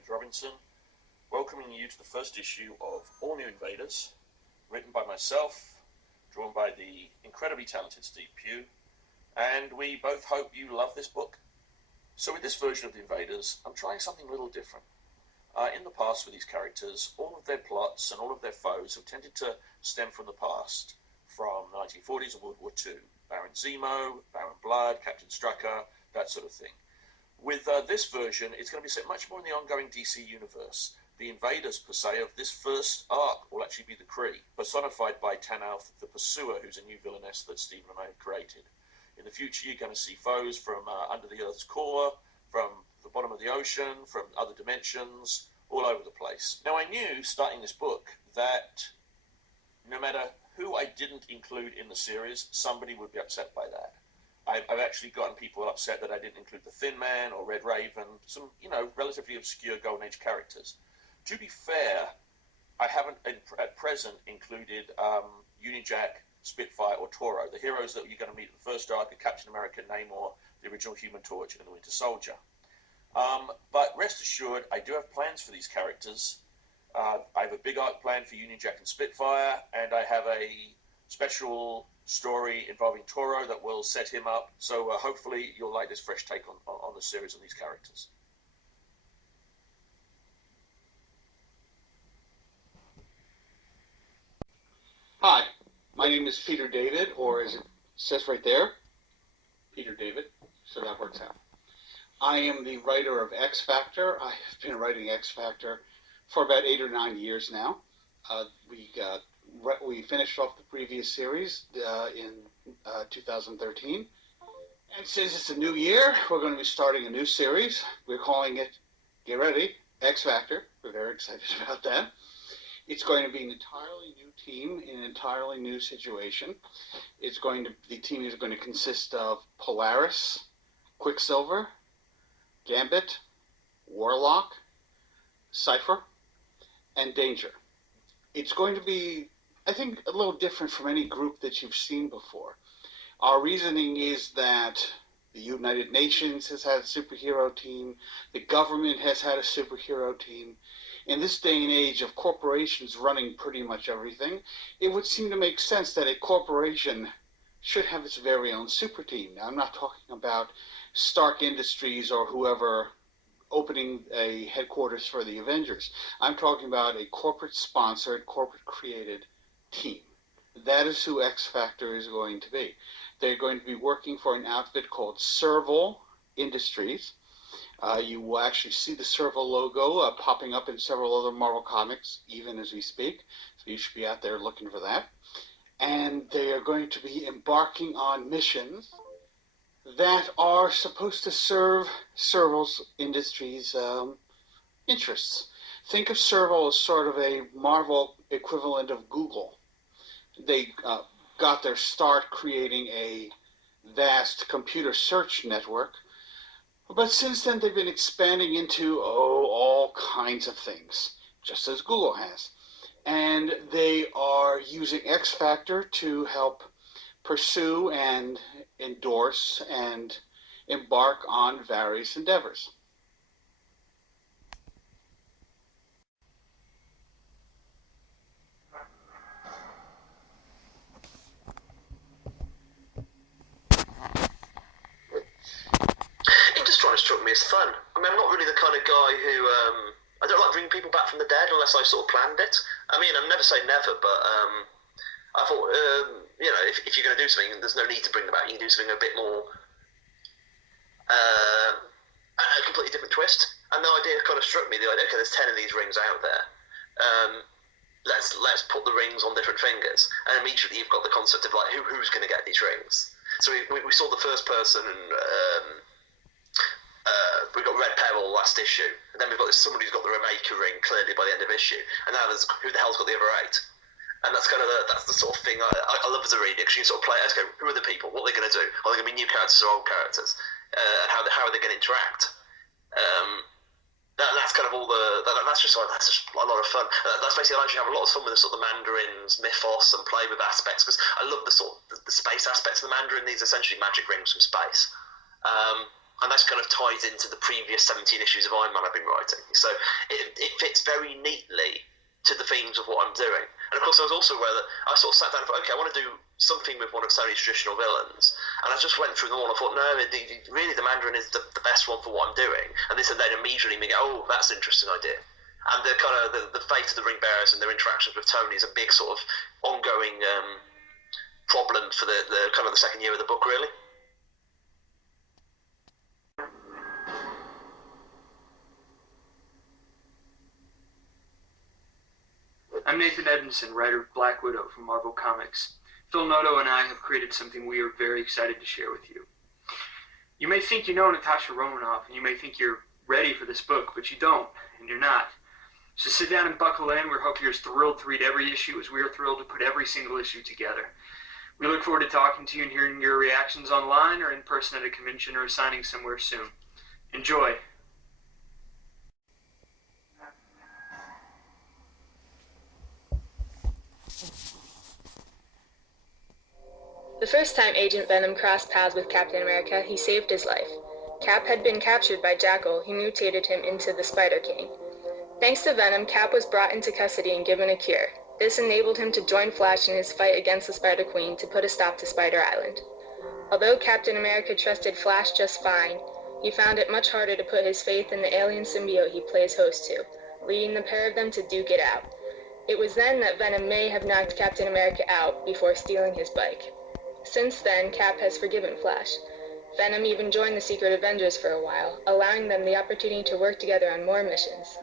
James Robinson, welcoming you to the first issue of All New Invaders, written by myself, drawn by the incredibly talented Steve Pugh, and we both hope you love this book. So with this version of the Invaders, I'm trying something a little different. In the past with these characters, all of their plots and all of their foes have tended to stem from the past, from the 1940s and World War II. Baron Zemo, Baron Blood, Captain Strucker, that sort of thing. With this version, it's going to be set much more in the ongoing DC universe. The invaders, per se, of this first arc will actually be the Kree, personified by Tanalth the Pursuer, who's a new villainess that Stephen and I have created. In the future, you're going to see foes from under the Earth's core, from the bottom of the ocean, from other dimensions, all over the place. Now, I knew, starting this book, that no matter who I didn't include in the series, somebody would be upset by that. I've actually gotten people upset that I didn't include the Thin Man or Red Raven, some, relatively obscure Golden Age characters. To be fair, I haven't at present included Union Jack, Spitfire, or Toro, the heroes that you're going to meet in the first arc are Captain America, Namor, the original Human Torch, and the Winter Soldier. But rest assured, I do have plans for these characters. I have a big arc plan for Union Jack and Spitfire, and I have a special story involving Toro that will set him up. So hopefully you'll like this fresh take on the series and these characters. Hi, my name is Peter David, or as it says right there, Peter David, so that works out. I am the writer of X Factor. I have been writing X Factor for about 8 or 9 years now. We finished off the previous series in 2013. And since it's a new year, we're going to be starting a new series. We're calling it, get ready, X Factor. We're very excited about that. It's going to be an entirely new team in an entirely new situation. The team is going to consist of Polaris, Quicksilver, Gambit, Warlock, Cypher, and Danger. It's going to be, I think, a little different from any group that you've seen before. Our reasoning is that the United Nations has had a superhero team, the government has had a superhero team. In this day and age of corporations running pretty much everything, it would seem to make sense that a corporation should have its very own super team. Now, I'm not talking about Stark Industries or whoever opening a headquarters for the Avengers. I'm talking about a corporate-sponsored, corporate-created team. That is who X Factor is going to be. They're going to be working for an outfit called Serval Industries. You will actually see the Serval logo popping up in several other Marvel comics, even as we speak. So you should be out there looking for that. And they are going to be embarking on missions that are supposed to serve Serval Industries' interests. Think of Serval as sort of a Marvel equivalent of Google. They got their start creating a vast computer search network, but since then they've been expanding into all kinds of things, just as Google has. And they are using X Factor to help pursue and endorse and embark on various endeavors. It just kind of struck me as fun. I mean, I'm not really the kind of guy who I don't like bringing people back from the dead unless I sort of planned it. I mean, I'm never say never, but I thought, if you're going to do something, there's no need to bring them back. You can do something a bit more, a completely different twist. And the idea kind of struck me. The idea, okay, there's 10 of these rings out there. Let's put the rings on different fingers, and immediately you've got the concept of like who's going to get these rings. So we saw the first person, and we got Red Peril last issue, and then we've got somebody who's got the Remaker ring clearly by the end of issue, and now there's who the hell's got the other 8. And that's kind of that's the sort of thing I love as a reader, because you can sort of play, okay, who are the people? What are they going to do? Are they going to be new characters or old characters? And how are they going to interact? That's kind of all that's just a lot of fun. That's basically I actually have a lot of fun with the sort of the Mandarin's mythos and play with aspects, because I love the sort of the space aspects of the Mandarin. These are essentially magic rings from space. and that kind of ties into the previous 17 issues of Iron Man I've been writing. So it fits very neatly to the themes of what I'm doing. And of course, I was also aware that I sort of sat down and thought, okay, I want to do something with one of Sony's traditional villains. And I just went through them all and I thought, no, really the Mandarin is the best one for what I'm doing. And this and then immediately me go, oh, that's an interesting idea. And the kind of the fate of the Ring Bearers and their interactions with Tony is a big sort of ongoing problem for the kind of the second year of the book, really. I'm Nathan Edmonson, writer of Black Widow from Marvel Comics. Phil Noto and I have created something we are very excited to share with you. You may think you know Natasha Romanoff, and you may think you're ready for this book, but you don't, and you're not. So sit down and buckle in. We hope you're as thrilled to read every issue as we are thrilled to put every single issue together. We look forward to talking to you and hearing your reactions online or in person at a convention or a signing somewhere soon. Enjoy. The first time Agent Venom crossed paths with Captain America, he saved his life. Cap had been captured by Jackal, who mutated him into the Spider King. Thanks to Venom, Cap was brought into custody and given a cure. This enabled him to join Flash in his fight against the Spider Queen to put a stop to Spider Island. Although Captain America trusted Flash just fine, he found it much harder to put his faith in the alien symbiote he plays host to, leading the pair of them to duke it out. It was then that Venom may have knocked Captain America out before stealing his bike. Since then, Cap has forgiven Flash. Venom even joined the Secret Avengers for a while, allowing them the opportunity to work together on more missions.